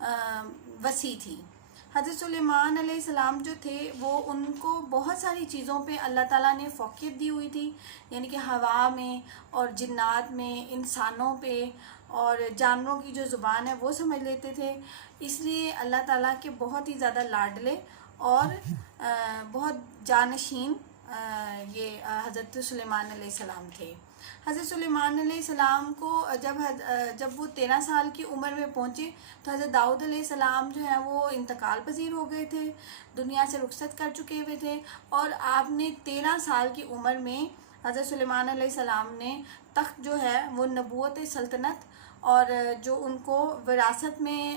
وسیع تھی۔ حضرت سلیمان علیہ السلام جو تھے وہ ان کو بہت ساری چیزوں پہ اللہ تعالیٰ نے فوقیت دی ہوئی تھی، یعنی کہ ہوا میں اور جنات میں، انسانوں پہ اور جانوروں کی جو زبان ہے وہ سمجھ لیتے تھے، اس لیے اللہ تعالیٰ کے بہت ہی زیادہ لاڈلے اور بہت جانشین یہ حضرت سلیمان علیہ السلام تھے۔ حضرت سلیمان علیہ السلام کو جب وہ 13 سال کی عمر میں پہنچے تو حضرت داؤد علیہ السلام جو ہے وہ انتقال پذیر ہو گئے تھے، دنیا سے رخصت کر چکے ہوئے تھے، اور آپ نے 13 سال کی عمر میں حضرت سلیمان علیہ السلام نے تخت جو ہے وہ نبوت سلطنت اور جو ان کو وراثت میں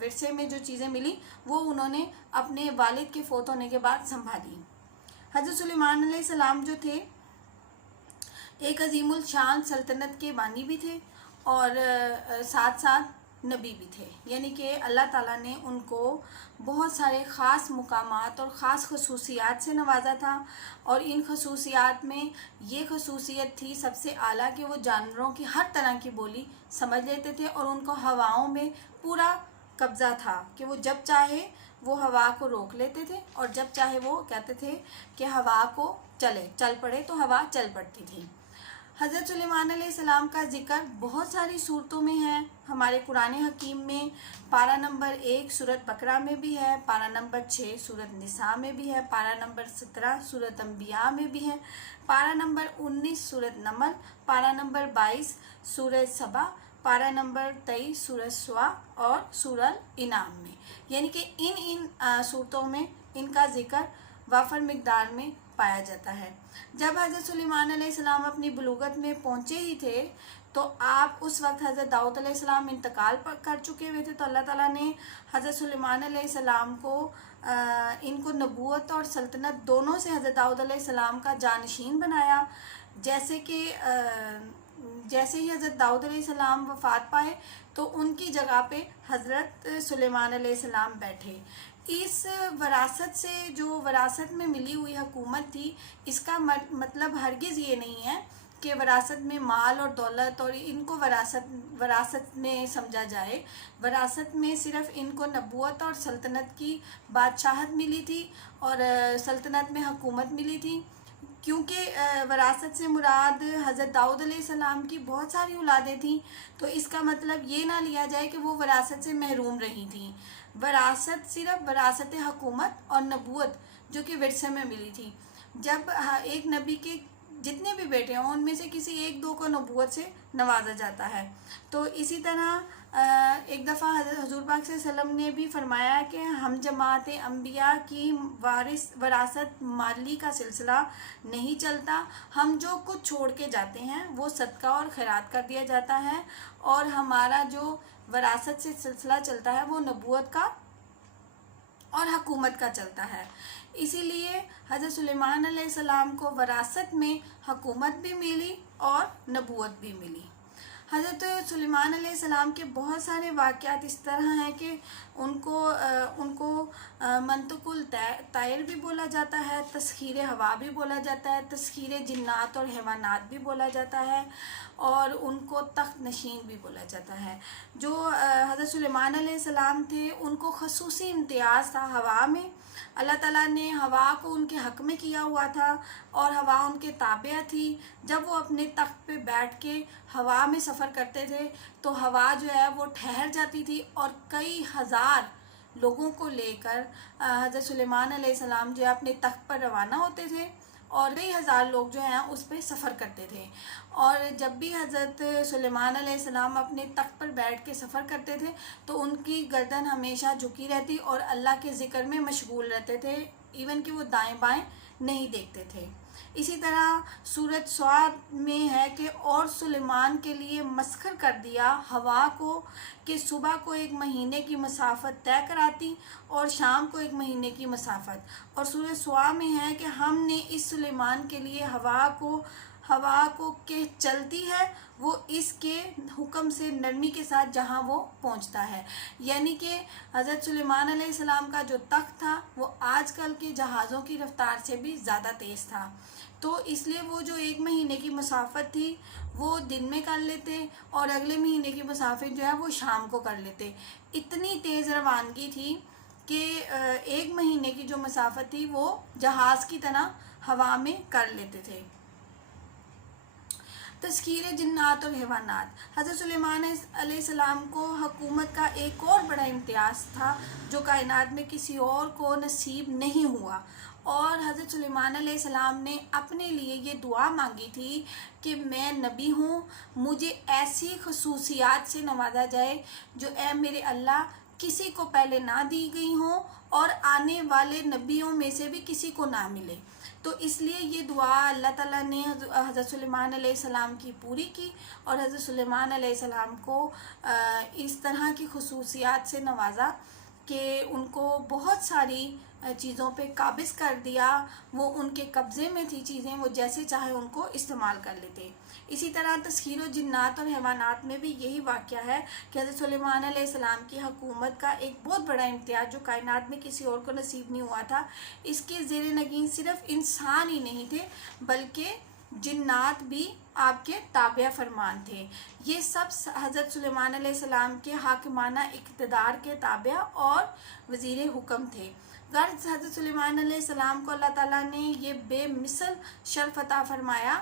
ورثے میں جو چیزیں ملی وہ انہوں نے اپنے والد کے فوت ہونے کے بعد سنبھالی۔ حضرت سلیمان علیہ السلام جو تھے ایک عظیم الشان سلطنت کے بانی بھی تھے اور ساتھ ساتھ نبی بھی تھے، یعنی کہ اللہ تعالیٰ نے ان کو بہت سارے خاص مقامات اور خاص خصوصیات سے نوازا تھا، اور ان خصوصیات میں یہ خصوصیت تھی سب سے اعلیٰ کہ وہ جانوروں کی ہر طرح کی بولی سمجھ لیتے تھے، اور ان کو ہواؤں میں پورا قبضہ تھا کہ وہ جب چاہے وہ ہوا کو روک لیتے تھے، اور جب چاہے وہ کہتے تھے کہ ہوا کو چل پڑے تو ہوا چل پڑتی تھی۔ حضرت سلیمان علیہ السلام کا ذکر بہت ساری صورتوں میں ہے، ہمارے قرآن حکیم میں پارہ نمبر 1 سورۃ بقرہ میں بھی ہے، پارہ نمبر 6 سورۃ نساء میں بھی ہے، پارہ نمبر 17 سورۃ انبیاء میں بھی ہے، پارہ نمبر 19 سورۃ نمل، پارہ نمبر 22 سورۃ سبا، پارہ نمبر 23 سورۃ سوا اور سورۃ الانعام میں، یعنی کہ ان صورتوں میں ان کا ذکر وافر مقدار میں پایا جاتا ہے۔ جب حضرت سلیمان علیہ السلام اپنی بلوغت میں پہنچے ہی تھے تو آپ اس وقت حضرت داؤد علیہ السلام انتقال کر چکے ہوئے تھے، تو اللہ تعالیٰ نے حضرت سلیمان علیہ السلام کو ان کو نبوت اور سلطنت دونوں سے حضرت داؤد علیہ السلام کا جانشین بنایا۔ جیسے ہی حضرت داؤد علیہ السلام وفات پائے تو ان کی جگہ پہ حضرت سلیمان علیہ السلام بیٹھے۔ اس وراثت سے جو وراثت میں ملی ہوئی حکومت تھی، اس کا مطلب ہرگز یہ نہیں ہے کہ وراثت میں مال اور دولت اور ان کو وراثت میں سمجھا جائے۔ وراثت میں صرف ان کو نبوت اور سلطنت کی بادشاہت ملی تھی اور سلطنت میں حکومت ملی تھی، کیونکہ وراثت سے مراد حضرت داؤد علیہ السلام کی بہت ساری اولادیں تھیں، تو اس کا مطلب یہ نہ لیا جائے کہ وہ وراثت سے محروم رہی تھیں۔ وراثت صرف وراثت حکومت اور نبوت جو کہ ورثے میں ملی تھی۔ جب ایک نبی کے جتنے بھی بیٹے ہوں ان میں سے کسی ایک دو کو نبوت سے نوازا جاتا ہے۔ تو اسی طرح ایک دفعہ حضور پاک صلی اللہ علیہ وسلم نے بھی فرمایا کہ ہم جماعت انبیاء کی وراثت مالی کا سلسلہ نہیں چلتا، ہم جو کچھ چھوڑ کے جاتے ہیں وہ صدقہ اور خیرات کر دیا جاتا ہے، اور ہمارا جو وراثت سے سلسلہ چلتا ہے وہ نبوت کا اور حکومت کا چلتا ہے۔ اسی لیے حضرت سلیمان علیہ السلام کو وراثت میں حکومت بھی ملی اور نبوت بھی ملی۔ حضرت سلیمان علیہ السلام کے بہت سارے واقعات اس طرح ہیں کہ ان کو منطق الطیر بھی بولا جاتا ہے، تسخیر ہوا بھی بولا جاتا ہے، تسخیر جنات اور حیوانات بھی بولا جاتا ہے، اور ان کو تخت نشین بھی بولا جاتا ہے۔ جو حضرت سلیمان علیہ السلام تھے ان کو خصوصی امتیاز تھا ہوا میں، اللہ تعالیٰ نے ہوا کو ان کے حق میں کیا ہوا تھا اور ہوا ان کے تابع تھی۔ جب وہ اپنے تخت پہ بیٹھ کے ہوا میں سفر کرتے تھے تو ہوا جو ہے وہ ٹھہر جاتی تھی، اور کئی ہزار لوگوں کو لے کر حضرت سلیمان علیہ السلام جو ہے اپنے تخت پر روانہ ہوتے تھے، اور کئی ہزار لوگ جو ہیں اس پہ سفر کرتے تھے۔ اور جب بھی حضرت سلیمان علیہ السلام اپنے تخت پر بیٹھ کے سفر کرتے تھے تو ان کی گردن ہمیشہ جھکی رہتی اور اللہ کے ذکر میں مشغول رہتے تھے، ایون کہ وہ دائیں بائیں نہیں دیکھتے تھے۔ اسی طرح سورۃ سعد میں ہے کہ اور سلیمان کے لیے مسخر کر دیا ہوا کو کہ صبح کو 1 مہینے کی مسافت طے کراتی اور شام کو 1 مہینے کی مسافت۔ اور سورۃ سوا میں ہے کہ ہم نے اس سلیمان کے لیے ہوا کو کہ چلتی ہے وہ اس کے حکم سے نرمی کے ساتھ جہاں وہ پہنچتا ہے، یعنی کہ حضرت سلیمان علیہ السلام کا جو تخت تھا وہ آج کل کے جہازوں کی رفتار سے بھی زیادہ تیز تھا، تو اس لیے وہ جو 1 مہینے کی مسافت تھی وہ دن میں کر لیتے اور اگلے مہینے کی مسافت جو ہے وہ شام کو کر لیتے۔ اتنی تیز روانگی تھی کہ 1 مہینے کی جو مسافت تھی وہ جہاز کی طرح ہوا میں کر لیتے تھے۔ تذکیر جنات اور حیوانات۔ حضرت سلیمان علیہ السلام کو حکومت کا ایک اور بڑا امتیاز تھا جو کائنات میں کسی اور کو نصیب نہیں ہوا، اور حضرت سلیمان علیہ السلام نے اپنے لیے یہ دعا مانگی تھی کہ میں نبی ہوں، مجھے ایسی خصوصیات سے نوازا جائے جو اے میرے اللہ کسی کو پہلے نہ دی گئی ہوں اور آنے والے نبیوں میں سے بھی کسی کو نہ ملے۔ تو اس لیے یہ دعا اللہ تعالیٰ نے حضرت سلیمان علیہ السلام کی پوری کی، اور حضرت سلیمان علیہ السلام کو اس طرح کی خصوصیات سے نوازا کہ ان کو بہت ساری چیزوں پہ قابض کر دیا، وہ ان کے قبضے میں تھی چیزیں، وہ جیسے چاہے ان کو استعمال کر لیتے۔ اسی طرح تسخیر و جنات اور حیوانات میں بھی یہی واقعہ ہے کہ حضرت سلیمان علیہ السلام کی حکومت کا ایک بہت بڑا امتیاز جو کائنات میں کسی اور کو نصیب نہیں ہوا تھا، اس کے زیر نگین صرف انسان ہی نہیں تھے بلکہ جنات بھی آپ کے تابع فرمان تھے۔ یہ سب حضرت سلیمان علیہ السلام کے حاکمانہ اقتدار کے تابع اور وزیر حکم تھے۔ غرض حضرت سلیمان علیہ السلام کو اللہ تعالیٰ نے یہ بے مثل شرف عطا فرمایا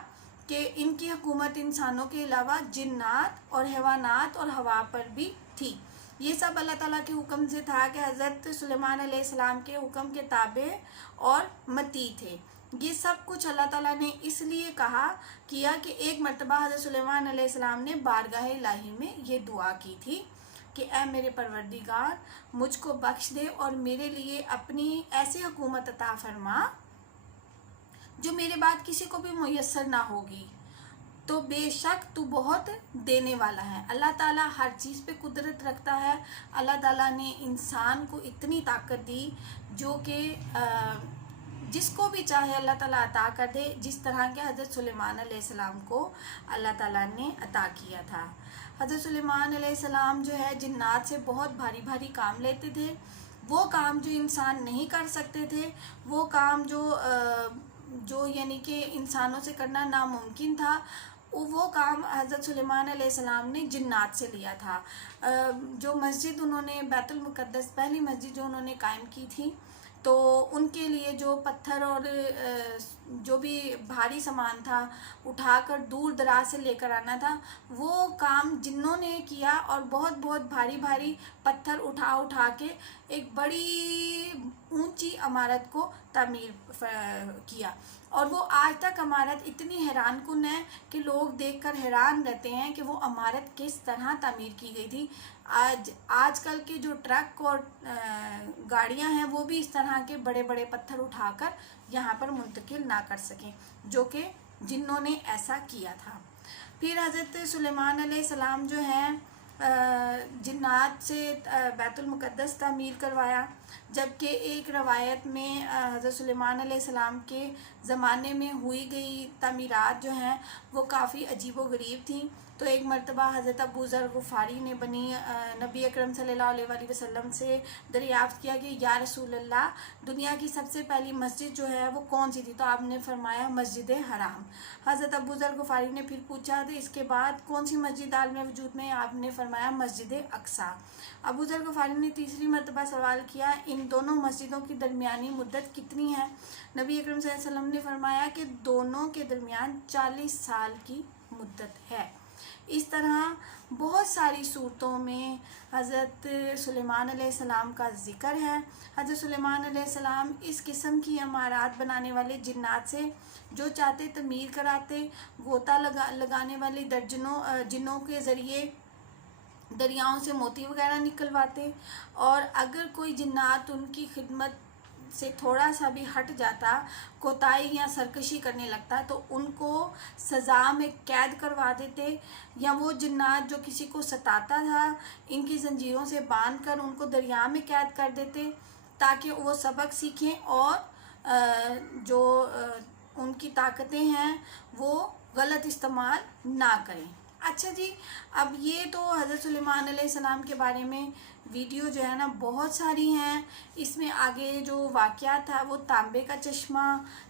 کہ ان کی حکومت انسانوں کے علاوہ جنات اور حیوانات اور ہوا پر بھی تھی۔ یہ سب اللہ تعالیٰ کے حکم سے تھا کہ حضرت سلیمان علیہ السلام کے حکم کے تابع اور مطیع تھے۔ یہ سب کچھ اللہ تعالیٰ نے اس لیے کیا کہ ایک مرتبہ حضرت سلیمان علیہ السلام نے بارگاہ الہی میں یہ دعا کی تھی کہ اے میرے پروردگار مجھ کو بخش دے اور میرے لیے اپنی ایسی حکومت عطا فرما جو میرے بعد کسی کو بھی میسر نہ ہوگی، تو بے شک تو بہت دینے والا ہے۔ اللہ تعالیٰ ہر چیز پہ قدرت رکھتا ہے۔ اللہ تعالیٰ نے انسان کو اتنی طاقت دی جو کہ جس کو بھی چاہے اللہ تعالیٰ عطا کر دے، جس طرح کے حضرت سلیمان علیہ السلام کو اللہ تعالیٰ نے عطا کیا تھا۔ حضرت سلیمان علیہ السلام جو ہے جنات سے بہت بھاری بھاری کام لیتے تھے، وہ کام جو انسان نہیں کر سکتے تھے، وہ کام جو یعنی کہ انسانوں سے کرنا ناممکن تھا، وہ کام حضرت سلیمان علیہ السلام نے جنات سے لیا تھا۔ جو مسجد انہوں نے بیت المقدس پہلی مسجد جو انہوں نے قائم کی تھی، تو ان کے لیے جو پتھر اور جو بھی بھاری سامان تھا اٹھا کر دور دراز سے لے کر آنا تھا، وہ کام جنوں نے کیا، اور بہت بہت بھاری بھاری پتھر اٹھا کے ایک بڑی اونچی عمارت کو تعمیر کیا، اور وہ آج تک عمارت اتنی حیران کن ہے کہ لوگ دیکھ کر حیران رہتے ہیں کہ وہ عمارت کس طرح تعمیر کی گئی تھی۔ آج کل کے جو ٹرک اور گاڑیاں ہیں وہ بھی اس طرح کے بڑے بڑے پتھر اٹھا کر یہاں پر منتقل نہ کر سکیں، جو کہ جنوں نے ایسا کیا تھا۔ پھر حضرت سلیمان علیہ السلام جو ہیں جنات سے بیت المقدس تعمیر کروایا، جبکہ ایک روایت میں حضرت سلیمان علیہ السلام کے زمانے میں ہوئی گئی تعمیرات جو ہیں وہ کافی عجیب و غریب تھیں۔ تو ایک مرتبہ حضرت ابو ذر غفاری نے نبی اکرم صلی اللہ علیہ وآلہ وسلم سے دریافت کیا کہ یا رسول اللہ دنیا کی سب سے پہلی مسجد جو ہے وہ کون سی تھی؟ تو آپ نے فرمایا مسجد حرام۔ حضرت ابو ذر غفاری نے پھر پوچھا تو اس کے بعد کون سی مسجد عالم وجود میں؟ آپ نے فرمایا مسجد اقصیٰ۔ ابو ذر غفاری نے تیسری مرتبہ سوال کیا ان دونوں مسجدوں کی درمیانی مدت کتنی ہے؟ نبی اکرم صلی اللہ علیہ وسلم نے فرمایا کہ دونوں کے درمیان 40 سال کی مدت ہے۔ اس طرح بہت ساری صورتوں میں حضرت سلیمان علیہ السلام کا ذکر ہے۔ حضرت سلیمان علیہ السلام اس قسم کی عمارات بنانے والے جنات سے جو چاہتے تعمیر کراتے، غوطہ لگانے والی درجنوں جنوں کے ذریعے دریاؤں سے موتی وغیرہ نکلواتے، اور اگر کوئی جنات ان کی خدمت سے تھوڑا سا بھی ہٹ جاتا، کوتاہی یا سرکشی کرنے لگتا، تو ان کو سزا میں قید کروا دیتے، یا وہ جنات جو کسی کو ستاتا تھا ان کی زنجیروں سے باندھ کر ان کو دریا میں قید کر دیتے تاکہ وہ سبق سیکھیں اور جو ان کی طاقتیں ہیں وہ غلط استعمال نہ کریں۔ اچھا جی، اب یہ تو حضرت سلیمان علیہ السلام کے بارے میں ویڈیو جو ہے نا بہت ساری ہیں۔ اس میں آگے جو واقعہ تھا وہ تانبے کا چشمہ،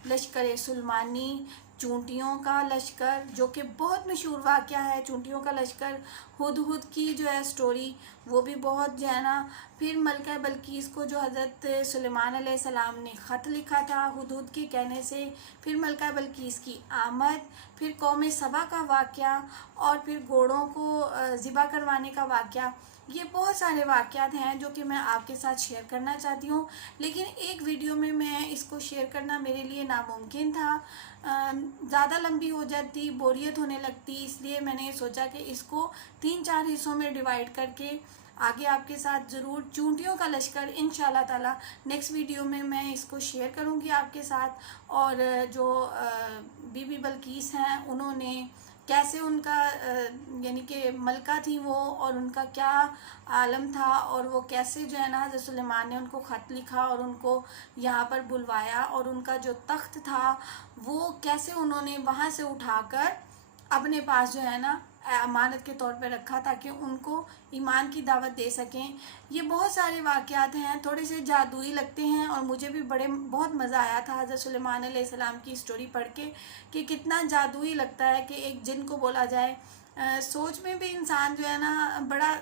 لشکر سلیمانی، چونٹیوں کا لشکر، جو کہ بہت مشہور واقعہ ہے، چونٹیوں کا لشکر، ہدہد کی جو ہے سٹوری وہ بھی بہت جو ہے نا، پھر ملکہ بلقیس کو جو حضرت سلیمان علیہ السلام نے خط لکھا تھا ہدہد کے کہنے سے، پھر ملکہ بلقیس کی آمد، پھر قوم سبا کا واقعہ، اور پھر گھوڑوں کو ذبح کروانے کا واقعہ. یہ بہت سارے واقعات ہیں جو کہ میں آپ کے ساتھ شیئر کرنا چاہتی ہوں، لیکن ایک ویڈیو میں اس کو شیئر کرنا میرے لیے ناممکن تھا. زیادہ لمبی ہو جاتی، بوریت ہونے لگتی، اس لیے میں نے سوچا کہ اس کو 3-4 حصوں میں ڈیوائیڈ کر کے آگے آپ کے ساتھ ضرور چونٹیوں کا لشکر انشاءاللہ تعالی نیکسٹ ویڈیو میں اس کو شیئر کروں گی آپ کے ساتھ. اور جو بی بی بلقیس ہیں انہوں نے کیسے ان کا یعنی کہ ملکہ تھی وہ، اور ان کا کیا عالم تھا، اور وہ کیسے جو ہے نا حضرت سلیمان نے ان کو خط لکھا اور ان کو یہاں پر بلوایا، اور ان کا جو تخت تھا وہ کیسے انہوں نے وہاں سے اٹھا کر اپنے پاس جو ہے نا امانت کے طور پہ رکھا تاکہ ان کو ایمان کی دعوت دے سکیں. یہ بہت سارے واقعات ہیں، تھوڑے سے جادوئی لگتے ہیں، اور مجھے بھی بہت مزہ آیا تھا حضرت سلیمان علیہ السلام کی سٹوری پڑھ کے کہ کتنا جادوئی لگتا ہے کہ ایک جن کو بولا جائے. سوچ میں بھی انسان جو ہے نا بڑا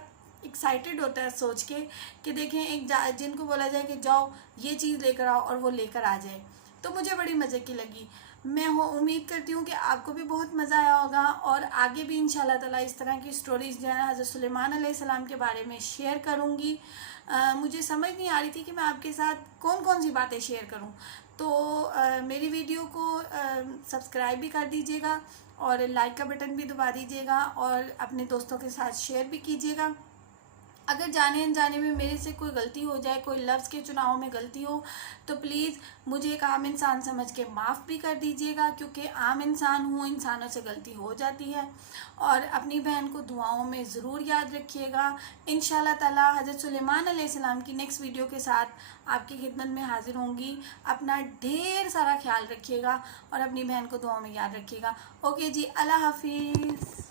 ایکسائٹیڈ ہوتا ہے سوچ کے کہ دیکھیں ایک جن کو بولا جائے کہ جاؤ یہ چیز لے کر آؤ اور وہ لے کر آ جائے. تو مجھے بڑی مزے کی لگی. میں امید کرتی ہوں کہ آپ کو بھی بہت مزہ آیا ہوگا، اور آگے بھی انشاءاللہ تعالی اس طرح کی سٹوریز جو ہے حضرت سلیمان علیہ السلام کے بارے میں شیئر کروں گی. مجھے سمجھ نہیں آ رہی تھی کہ میں آپ کے ساتھ کون سی باتیں شیئر کروں، تو میری ویڈیو کو سبسکرائب بھی کر دیجیے گا، اور لائک کا بٹن بھی دبا دیجیے گا، اور اپنے دوستوں کے ساتھ شیئر بھی کیجیے گا. اگر جانے انجانے میں میرے سے کوئی غلطی ہو جائے، کوئی لفظ کے چناؤ میں غلطی ہو، تو پلیز مجھے ایک عام انسان سمجھ کے معاف بھی کر دیجیے گا، کیونکہ عام انسان ہوں، انسانوں سے غلطی ہو جاتی ہے. اور اپنی بہن کو دعاؤں میں ضرور یاد رکھیے گا. انشاءاللہ تعالی حضرت سلیمان علیہ السلام کی نیکسٹ ویڈیو کے ساتھ آپ کی خدمت میں حاضر ہوں گی. اپنا ڈھیر سارا خیال رکھیے گا، اور اپنی بہن کو دعاؤں میں یاد رکھیے گا. اوکے جی، اللہ حافظ.